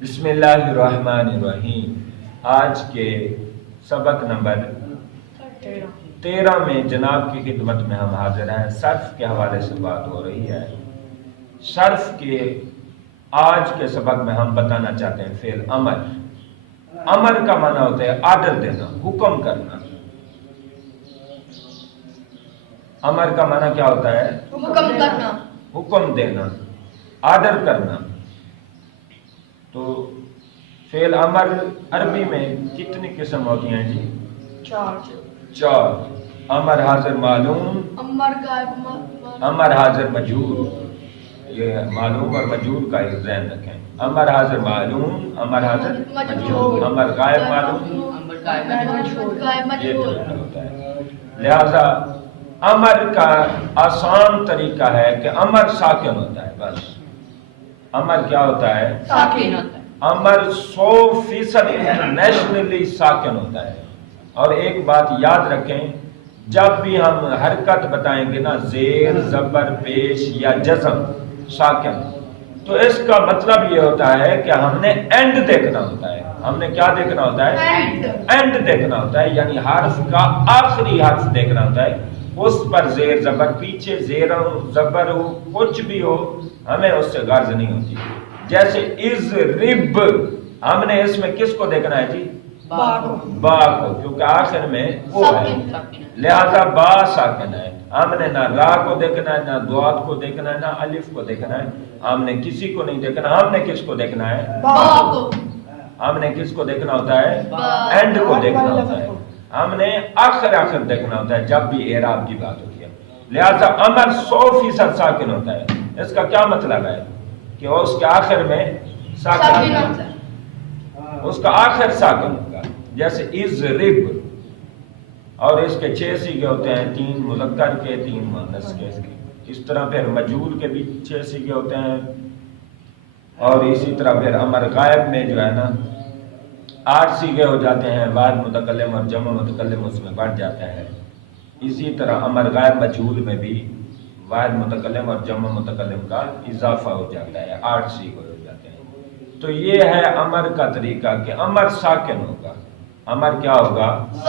بسم اللہ الرحمن الرحیم۔ آج کے سبق نمبر 13 میں جناب کی خدمت میں ہم حاضر ہیں۔ صرف کے حوالے سے بات ہو رہی ہے۔ صرف کے آج کے سبق میں ہم بتانا چاہتے ہیں فعل امر۔ امر کا معنی ہوتا ہے آرڈر دینا، حکم کرنا۔ امر کا معنی کیا ہوتا ہے؟ حکم کرنا، حکم دینا، آرڈر کرنا۔ تو فعل امر عربی میں کتنی قسم ہوتی ہیں جی؟ چار۔ امر حاضر معلوم، امر حاضر مجہول، یہ معلوم اور مجہول کا ایک ذہن رکھیں۔ امر حاضر معلوم، امر حاضر مجہول، امر غائب معلوم، یہ طریقہ ہوتا ہے۔ لہذا امر کا آسان طریقہ ہے کہ امر ساکن ہوتا ہے، بس۔ امر کیا ہوتا ہے؟ ساکن ہوتا ہے۔ امر 100% انٹرنیشنلی ساکن ہوتا ہے۔ اور ایک بات یاد رکھیں، جب بھی ہم حرکت بتائیں گے نا، زیر، زبر، پیش یا جزم ساکن، تو اس کا مطلب یہ ہوتا ہے کہ ہم نے اینڈ دیکھنا ہوتا ہے۔ ہم نے کیا دیکھنا ہوتا ہے؟ اینڈ دیکھنا ہوتا ہے، یعنی حرف کا آخری حرف دیکھنا ہوتا ہے۔ اس پر زیر زبر، پیچھے زیر ہو، زبر ہو، کچھ بھی ہو، ہمیں اس سے غرض نہیں ہوتی۔ جیسے از رب، ہم نے اس میں کس کو دیکھنا ہے جی؟ با کو، کیونکہ آخر میں وہ ہے، لہذا با ساکن ہے۔ ہم نے نہ را کو دیکھنا ہے، نہ دوات کو دیکھنا ہے، نہ الف کو دیکھنا ہے۔ ہم نے کسی کو نہیں دیکھنا، ہم نے کس کو دیکھنا ہے؟ ہم نے کس کو دیکھنا ہوتا ہے؟ اینڈ کو دیکھنا ہوتا ہے۔ ہم نے آخر دیکھنا ہوتا ہے جب بھی اعراب کی بات ہوتی ہے۔ لہذا امر 100% ساکن ہوتا ہے۔ اس کا کیا مطلب ہے؟ کہ اس کے آخر میں ساکن ہوتا ہے، اس کا آخر ساکن ہوگا۔ جیسے از رب، اور اس کے 6 سیغے ہوتے ہیں، 3 مذکر کے، 3 مؤنث کے۔ اس طرح پھر مجہول کے بھی 6 سیغے ہوتے ہیں، اور اسی طرح پھر امر غائب میں جو ہے نا 8 سیغے ہو جاتے ہیں، واحد متکلم اور جمع متکلم اس میں بڑھ جاتا ہے۔ اسی طرح امر غائب مجہول میں بھی واحد متکلم اور جمع متکلم کا اضافہ ہو جاتا ہے، 8 سیغے ہو جاتے ہیں۔ تو یہ ہے امر کا طریقہ کہ امر ساکن ہوگا۔ امر کیا ہوگا؟